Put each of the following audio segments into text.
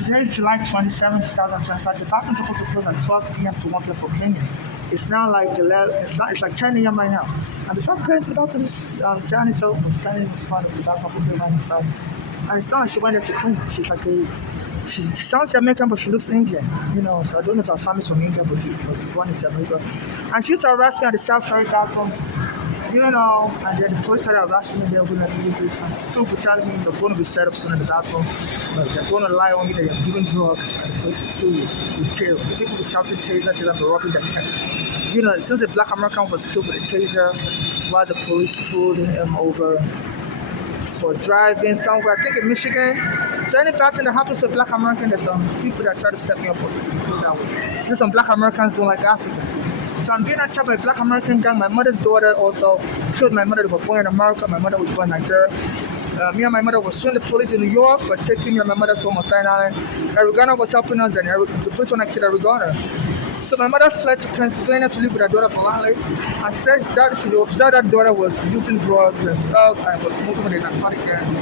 Today is July 27, 2025. The bathroom's supposed to close at 12 p.m. to 1 p.m. for cleaning. It's now like 11, it's like 10 a.m. right now. And before going to the bathroom, this janitor was standing in front of the bathroom putting right inside. And it's not like she went there to clean. She sounds Jamaican, but she looks Indian, So I don't know if her family's from India, but she was born in Jamaica. And she used to harass me at the South Shore bathroom, and then the police started harassing me. They were going to use it and still telling me they're going to be set up soon in the bathroom. But they're going to lie on me that you're giving drugs and the police will kill you with tail. The people were shouting taser to them, they're robbing their chest. Since a black American was killed with a taser while the police pulled him over for driving somewhere, I think in Michigan. So any bad thing that happens to a black American, there's some people that try to set me up or to do that way. Because some black Americans don't like Africans. So I'm being attacked by a black American gang. My mother's daughter also killed my mother. They were born in America. My mother was born in Nigeria. Me and my mother were suing the police in New York for taking me and my mother's home on Staten Island. Arizona was helping us. Then the police wanted to kill Arizona. So my mother fled to Pennsylvania to live with her daughter Polanyi. And she said that she observed that daughter was using drugs and stuff and was moving with a narcotic gang.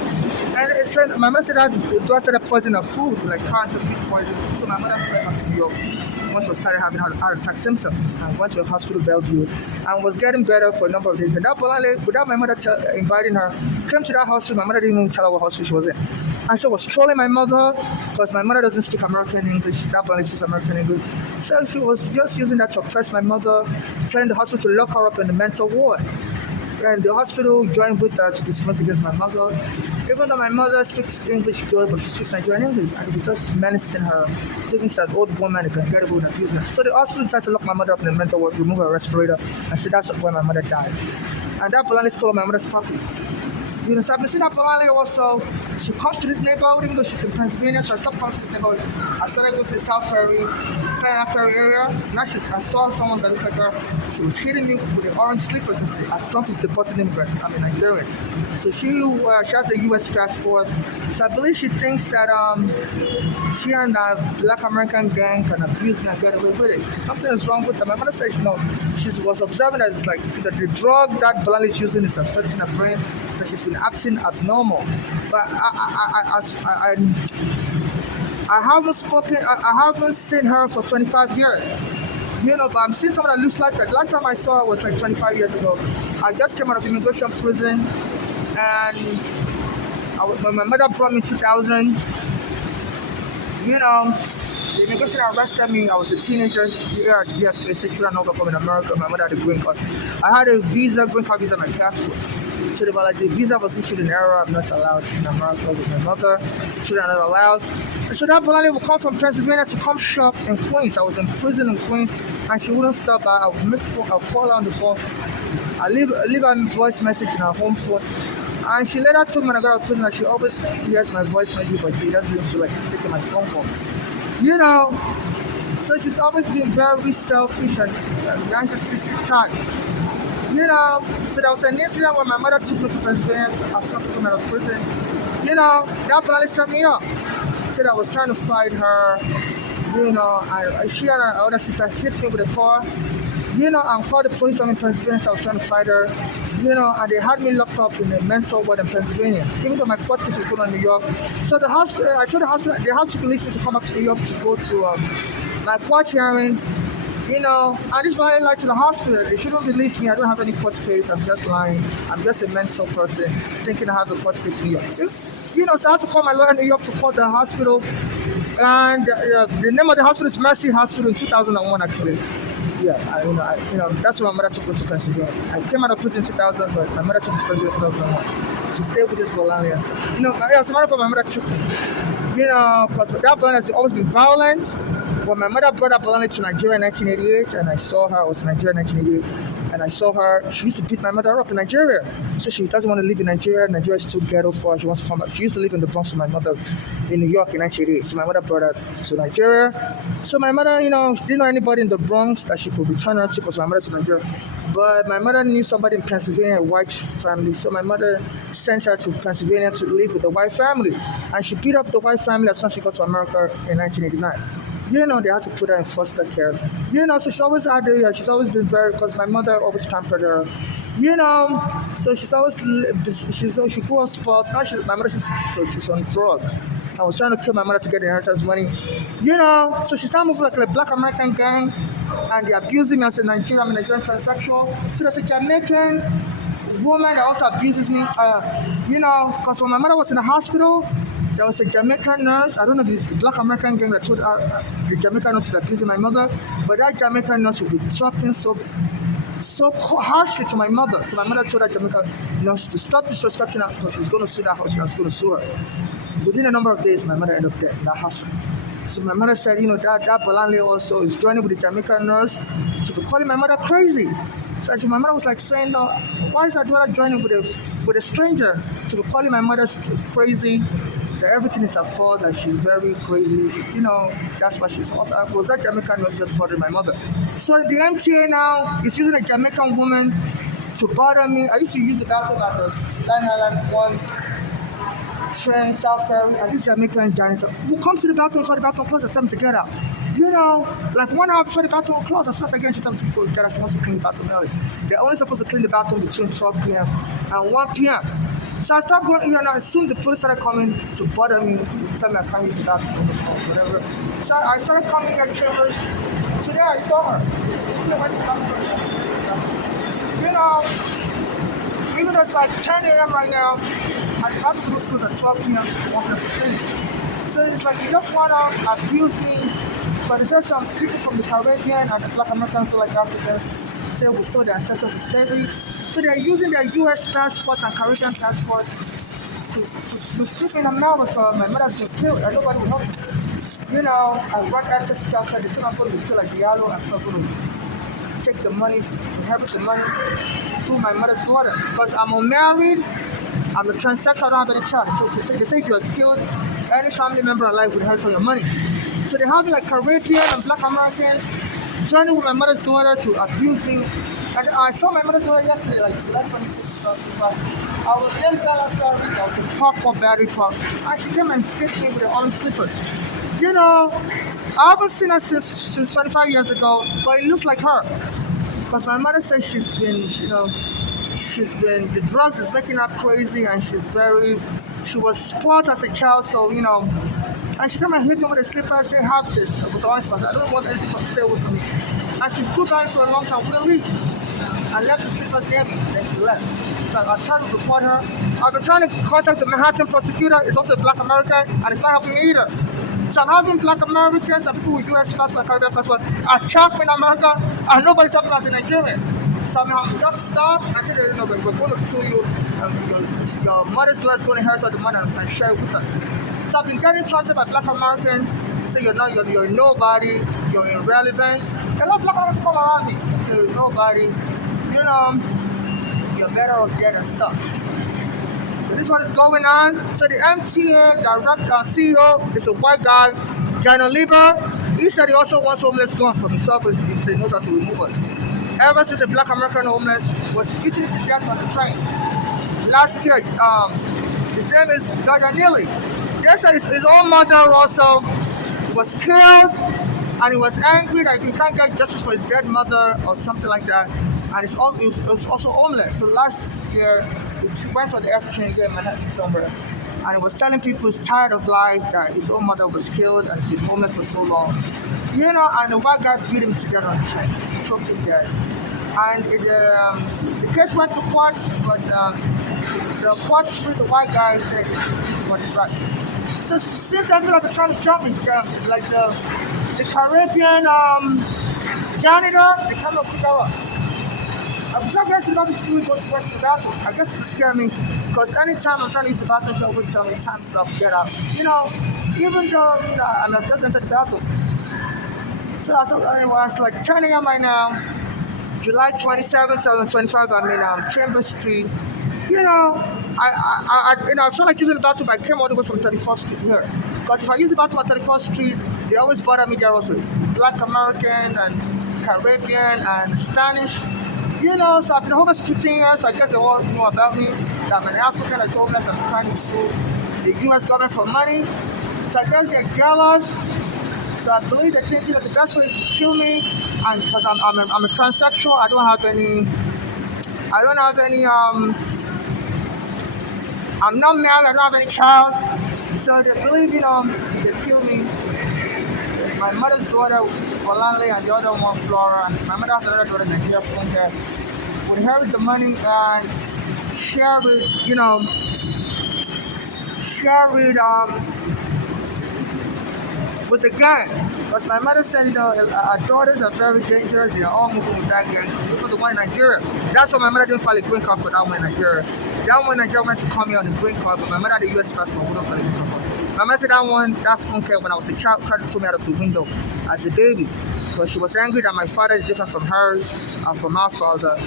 And my mother said that the daughter started poisoning her food, like cancer, fish poison. So my mother fled back to New York. Once she started having heart attack symptoms and went to a hospital, Bellevue, and was getting better for a number of days. But that Polanyi, without my mother inviting her, came to that hospital. My mother didn't even tell her what hospital she was in. And she was trolling my mother because my mother doesn't speak American English. That Polanyi speaks American English. So she was just using that to oppress my mother, telling the hospital to lock her up in the mental ward. And the hospital joined with her to discriminate against my mother. Even though my mother speaks English good, but she speaks Nigerian English, and it was just menacing her, thinking she's an old woman who can get away with abusing her. So the hospital decided to lock my mother up in the mental ward, remove her respirator, and say that's where my mother died. And that Polanyi stole my mother's property. So I've been seeing that Polanyi also. She comes to this neighborhood, even though she's in Pennsylvania, so I stopped coming to this neighborhood. I started going to the South Ferry, staying in that ferry area. And actually, I saw someone that looked like her. She was hitting me with the orange slippers as Trump is deporting immigrants. I'm a Nigerian. So she has a U.S. passport. So I believe she thinks that she and a black American gang can abuse me and get away with it. So something is wrong with her. My mother says, she was observing that it's like that the drug that Polanyi is using is affecting her brain, that she's been acting abnormal. But I haven't spoken, I haven't seen her for 25 years. But I'm seeing someone that looks like her. Last time I saw her was like 25 years ago. I just came out of immigration prison, and when my mother brought me in 2000, the immigration arrested me. I was a teenager. Yes, they said children not come in America. My mother had a green card. I had a green card visa, my passport. So they were like, the visa was issued in error. I'm not allowed in America with my mother. Children are not allowed. And so that Polanyi would come from Pennsylvania to come shop in Queens. I was in prison in Queens, and she wouldn't stop. I'll call her on the phone. I leave her a voice message in her home phone. And she later told me when I got out of prison that she always hears my voice message, but she doesn't feel like taking my phone calls. So she's always been very selfish and narcissistic type. So there was an incident when my mother took me to Pennsylvania. I was supposed to come out of prison. That Polanyi set me up. Said I was trying to fight her. She and her other sister hit me with a car. And called the police from in Pennsylvania, so I was trying to fight her. And they had me locked up in a mental ward in Pennsylvania, even though my court case was going on in New York. So I told the hospital, they had to release me to come back to New York to go to my court hearing. I just lying like to the hospital. They shouldn't release me. I don't have any court case. I'm just lying. I'm just a mental person thinking I have a court case in New York. So I had to call my lawyer in New York to call the hospital. And the name of the hospital is Mercy Hospital in 2001, actually. Yeah, that's when my mother took me to Pennsylvania. I came out of prison in 2000, but my mother took me to Pennsylvania in 2001. She stayed with this Polanyi and stuff. As a matter of fact, my mother took me. Because that Polanyi has always been violent. When my mother brought up Polanyi to Nigeria in 1988, and I saw her, I was in Nigeria in 1988, and I saw her, she used to beat my mother up in Nigeria. So she doesn't want to live in Nigeria. Nigeria is too ghetto for her. She wants to come back. She used to live in the Bronx with my mother in New York in 1988. So my mother brought her to Nigeria. So my mother, she didn't know anybody in the Bronx that she could return her to because my mother's from Nigeria. But my mother knew somebody in Pennsylvania, a white family. So my mother sent her to Pennsylvania to live with the white family. And she beat up the white family as soon as she got to America in 1989. They had to put her in foster care. So she's always she's always been very, because my mother always pampered her. So she's always, she grew up sports. Now my mother, she's on drugs. I was trying to kill my mother to get the inheritance money. So she started moving like a black American gang, and they abusing me as a Nigerian. I'm a Nigerian transsexual. So there's a Jamaican woman that also abuses me. Because when my mother was in the hospital, there was a Jamaican nurse. I don't know if it's a black American gang that told the Jamaican nurse that abusing my mother, but that Jamaican nurse would be talking so harshly to my mother. So my mother told that Jamaican nurse to stop disrespecting her because she's going to sue that hospital. She's going to sue her. Within a number of days, my mother ended up dead in that hospital. So my mother said, that Bolanle also is joining with the Jamaican nurse to calling my mother crazy. So my mother was like saying, why is her daughter joining with a stranger? So calling my mother crazy, that everything is her fault, that she's very crazy. That's why she's also. Was that Jamaican nurse just bothering my mother? So the MTA now is using a Jamaican woman to bother me. I used to use the bathroom at the Staten Island one train, South Ferry, and this Jamaican janitor who come to the bathroom before the bathroom closes and tell me to get out. Like 1 hour before the bathroom closes, as soon as I get in, she tells me to go get out. She wants to clean the bathroom early. They're only supposed to clean the bathroom between 12 p.m. and 1 p.m. So I stopped going, and soon the police started coming to bother me, tell me I can't use the bathroom or whatever. So I started coming at Chambers. Today I saw her. Even though it's like 10 a.m. right now, and the bathroom supposed to close at 12 p.m. to 1 p.m. for training. So it's like you just want to abuse me, but there's some people from the Caribbean and the Black Americans, like Africans, say we saw their ancestors to slavery. So they're using their U.S. passports and Caribbean passports to strip in America. My mother's been killed and nobody will help me. I run access to outside. They think I'm going to be killed like Diallo. I'm not going to take the money, inherit the money to my mother's daughter. Because I'm unmarried, I'm a transsexual, I don't have any child. So they say if you're killed, any family member alive would inherit all your money. So they have like Caribbean and Black Americans joining with my mother's daughter to abuse me. And I saw my mother's daughter yesterday, like July 26th. I was near the Starlight Ferry, I was in Park for Battery Park, and she came and hit me with her orange slippers. I haven't seen her since 25 years ago, but it looks like her. Because my mother says she's been, the drugs is making her crazy, and she was spoiled as a child, so, and she came and hit me with a slipper and said, have this. It was always fast. I don't want anything to stay with me. And she stood by for a long time, wouldn't leave. I left the slippers near me, then she left. So I tried to report her. I've been trying to contact the Manhattan prosecutor. It's also a Black American, and it's not helping me either. So I'm having Black Americans and people with U.S. passport, Caribbean passport attack me in America, and nobody's helping us in Nigeria. So I'm just stopped and I said, we're going to kill you, and your mother's daughter is going to inherit all the money and share it with us. So I've been getting taunted by Black Americans, say you're nobody, you're irrelevant. A lot of Black Americans come around me, say you're nobody, you're better off dead and stuff. So this is what is going on. So the MTA director and CEO is a white guy, John Oliver. He said he also wants homeless gone from himself. He said he knows how to remove us. Ever since a Black American homeless was beaten to death on the train last year, his name is Gardner Neely. They said his own mother also was killed, and he was angry that he can't get justice for his dead mother or something like that. And he was also homeless. So last year, he went on the F train here in Manhattan somewhere, and he was telling people he's tired of life, that his own mother was killed and he's been homeless for so long. And the white guy beat him together on the train, choked him dead. And the case went to court, but the court freed the white guy and said what is right. So since then, people have been trying to jump me, like the Caribbean janitor, they come up pick her up. I'm not going to know if you go to the bathroom. I guess it's scaring me, because anytime I'm trying to use the bathroom, she always tell me time's up, get out. Even though I've just entered the bathroom. So it's like 10 a.m. right now, July 27, 2025. I'm in Chambers Street. I feel like using the bathroom. I came all the way from 31st Street here, because if I use the bathroom at 31st Street, they always bother me there also. Black American and Caribbean and Spanish. So I've been homeless for 15 years. So I guess they all know about me. That I'm an African that's homeless. I'm trying to sue the U.S. government for money. So I guess they're jealous. So I believe they think the best way is to kill me. And because I'm a transsexual, I don't have any. I'm not married. I don't have any child. So they believe they killed me. My mother's daughter, Bolanle, and the other one, Flora. My mother has another daughter, Nigeria Funke. We inherit the money and share it, share it with the gang. Because my mother said, our daughters are very dangerous. They are all moving with that gang. Even the one in Nigeria. That's why my mother didn't file a green card for that one in Nigeria. That one in Nigeria went to call me on the green card, but my mother had a US passport. Wouldn't file a green card. My mother said that phone came when I was a child, tried to throw me out of the window as a baby. Because she was angry that my father is different from hers and from our father.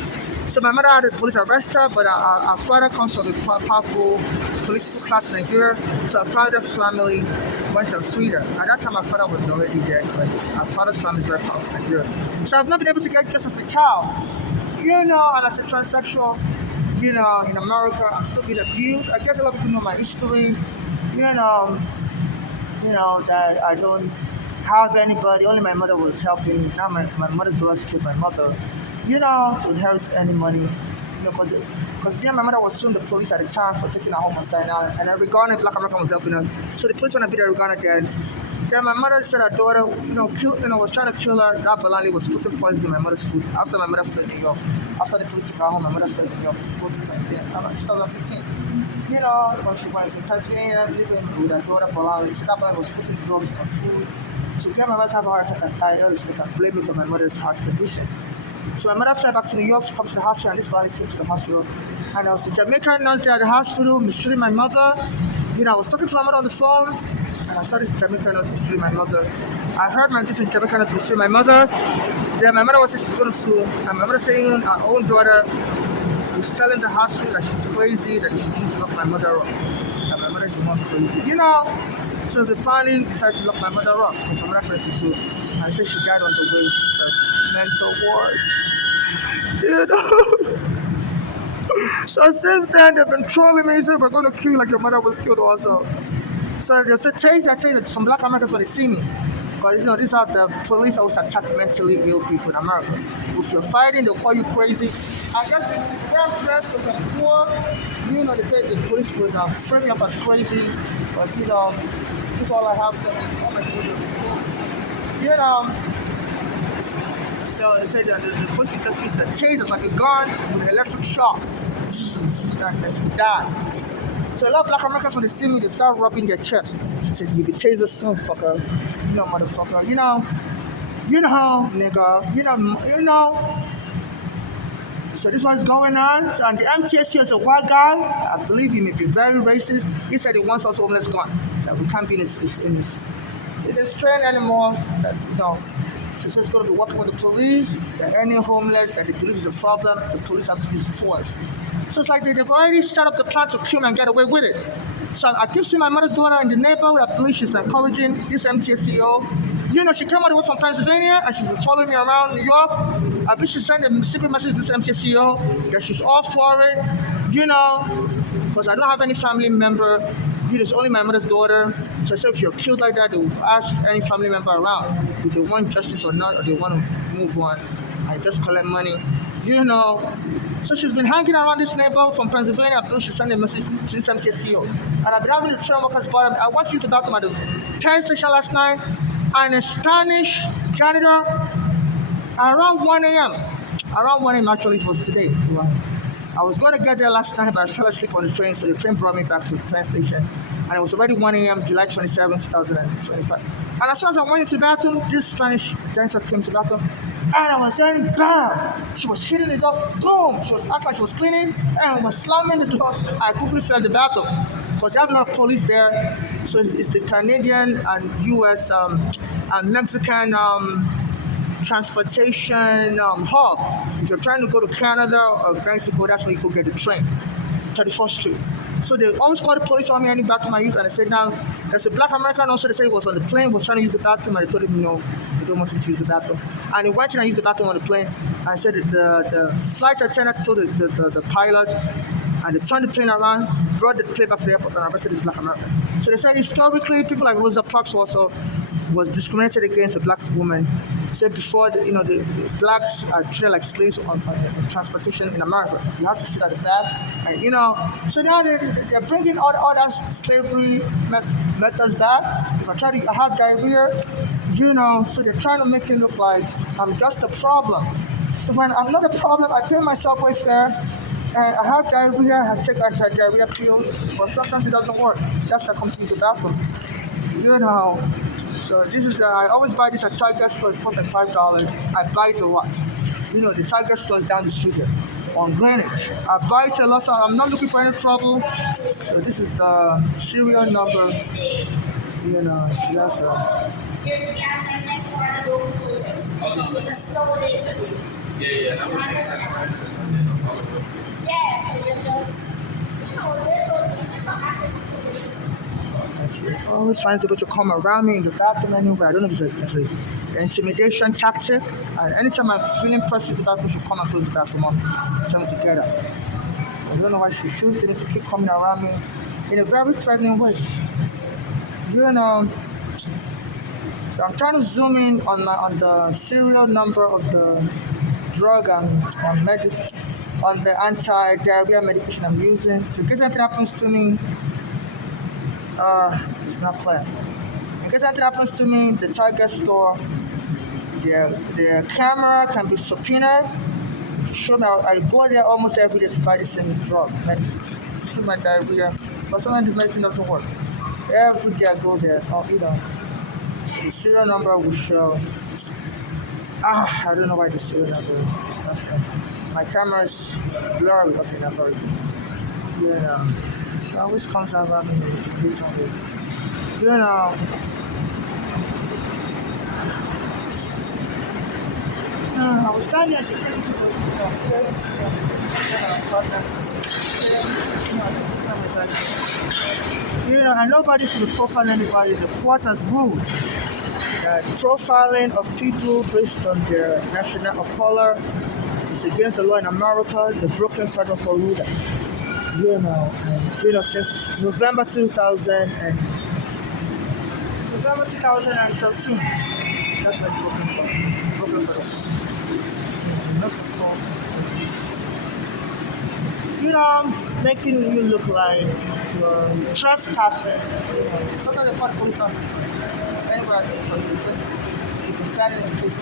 So my mother had the police arrest her, but our father comes from a powerful political class in Nigeria. So our father's family went and freed her. At that time, my father was already dead, but our father's family is very powerful in Nigeria. So I've not been able to get justice as a child. And as a transsexual, in America, I'm still being abused. I guess a lot of people know my history. That I don't have anybody. Only my mother was helping me. Now my mother's daughter killed my mother. To inherit any money. Because me and my mother was suing the police at the time for taking her home and staying out. And Regana, Black American, was helping her. So the police want to beat Regana dead. Then my mother said her daughter, was trying to kill her. That Balali was putting poison in my mother's food. After my mother fled New York. After the police took her home, my mother fled New York to go to Pennsylvania. About 2015. When she was in Pennsylvania living with her daughter Balali. So that Balali was putting drugs in her food. To get my mother to have a heart attack and die early so they can blame it on my mother's heart condition. So my mother flew back to New York to come to the hospital, and this Valley came to the hospital. And I was a Jamaican nurse there at the hospital, mistreating my mother. I was talking to my mother on the phone, and I saw this Jamaican nurse mistreating my mother. I heard this Jamaican nurse mistreating my mother. Then my mother was saying she's going to sue, and my mother saying her own daughter is telling the hospital that she's crazy, that she needs to lock my mother up. That my mother is not crazy. So they finally decided to lock my mother up because my mother tried to sue. And I said she died on the way to the mental ward. So since then they've been trolling me, saying we're going to kill you like your mother was killed also. So they said, taser, some Black Americans when they see me. Because these are the police always attack mentally ill people in America. If you're fighting, they'll call you crazy. I guess the grand press was poor. They say the police would frame me up as crazy. But this is all I have. So they say that the police just use the tasers like a gun with an electric shock. And die. So a lot of Black Americans when they see me, they start rubbing their chest. They say, you can taser soon, fucker. Motherfucker. Nigga. So this one's going on. So and the MTSC is a white guy. I believe he may be very racist. He said he wants us homeless gone. That we can't be in this train anymore. So it's going to be working with the police. That any homeless that they believe is a problem, the police have to use force. So it's like they've already set up the plan to kill me and get away with it. So I keep seeing my mother's daughter in the neighborhood. I believe she's encouraging this MTSCO. She came all the way from Pennsylvania and she's been following me around New York. I bet she sent a secret message to this MTSCO that she's all for it, because I don't have any family member. It's only my mother's daughter. So I said if you're killed like that, they will ask any family member around, do they want justice or not, or they want to move on and just collect money, So she's been hanging around this neighborhood from Pennsylvania. I believe she sent a message to this MTSCO. And I've been having the train workers bottom. I went to use the bathroom at the train station last night, and a Spanish janitor around 1 a.m. Around 1 a.m. actually, it was today. I was going to get there last night, but I fell asleep on the train, so the train brought me back to the train station. And it was already 1 a.m., July 27, 2025. And as soon as I went into the bathroom, this Spanish janitor came to the bathroom, and I was saying, bam! She was hitting the door, boom! She was acting like she was cleaning, and was slamming the door. I quickly fell in the bathroom, because they have a lot of police there. So it's the Canadian and U.S. And Mexican transportation hub. If you're trying to go to Canada or Mexico, that's where you could get the train, 34th Street. So they always call the police on me any bathroom I use, and they said now there's a Black American also. They said he was on the plane, was trying to use the bathroom, and they told him no, they don't want him to use the bathroom. And he went in and used the bathroom on the plane, and I said that the flight attendant told the pilot, and they turned the plane around, brought the plane back to the airport, and arrested this Black American. So they said historically people like Rosa Parks also was discriminated against a Black woman say before the blacks are treated like slaves on transportation in America. You have to sit at the back, and so now they're bringing all other slavery methods back. If I try to have diarrhea, so they're trying to make it look like I'm just a problem. So when I'm not a problem, I pay my subway fare. And I have diarrhea, I take anti-diarrhea pills, but sometimes it doesn't work. That's why I come to the bathroom. You know, so this is I always buy this at Tiger store. It costs like $5. I buy it a lot. The Tiger store is down the street here on Greenwich. I buy it a lot, so I'm not looking for any trouble. So this is the serial number. So that's It was a slow day today. Yes, so we're just, always trying to come around me in the bathroom anywhere. I don't know if it's an intimidation tactic. And anytime I'm feeling pressed to the bathroom, she'll come and close the bathroom up. Tell me to get up. So I don't know why she chooses to keep coming around me in a very threatening way. So I'm trying to zoom in on the serial number of the drug and on the anti-diarrhea medication I'm using. So in case anything happens to me, it's not clear. In case anything happens to me, the Target store, their camera can be subpoenaed to show me. I go there almost every day to buy the same drug medicine to treat my diarrhea, but sometimes the medicine doesn't work. Every day I go there, so the serial number will show. I don't know why the serial number is not showing. My camera is blurry. Okay, that's very good. She always comes around me to beat on me. I was standing as she came to and nobody's to profile anybody. The court has ruled that profiling of people based on their national color is against the law in America. The Brooklyn Federal Court ruled that. Since November 2013. That's what Brooklyn Federal. Not supposed making you look like you're trespassing. Sometimes they call police officers. So anybody you can stand in the street.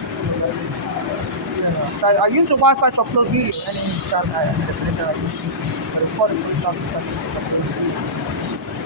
So I use the Wi-Fi to upload video anytime I destination I use. But I call the police officer to upload video.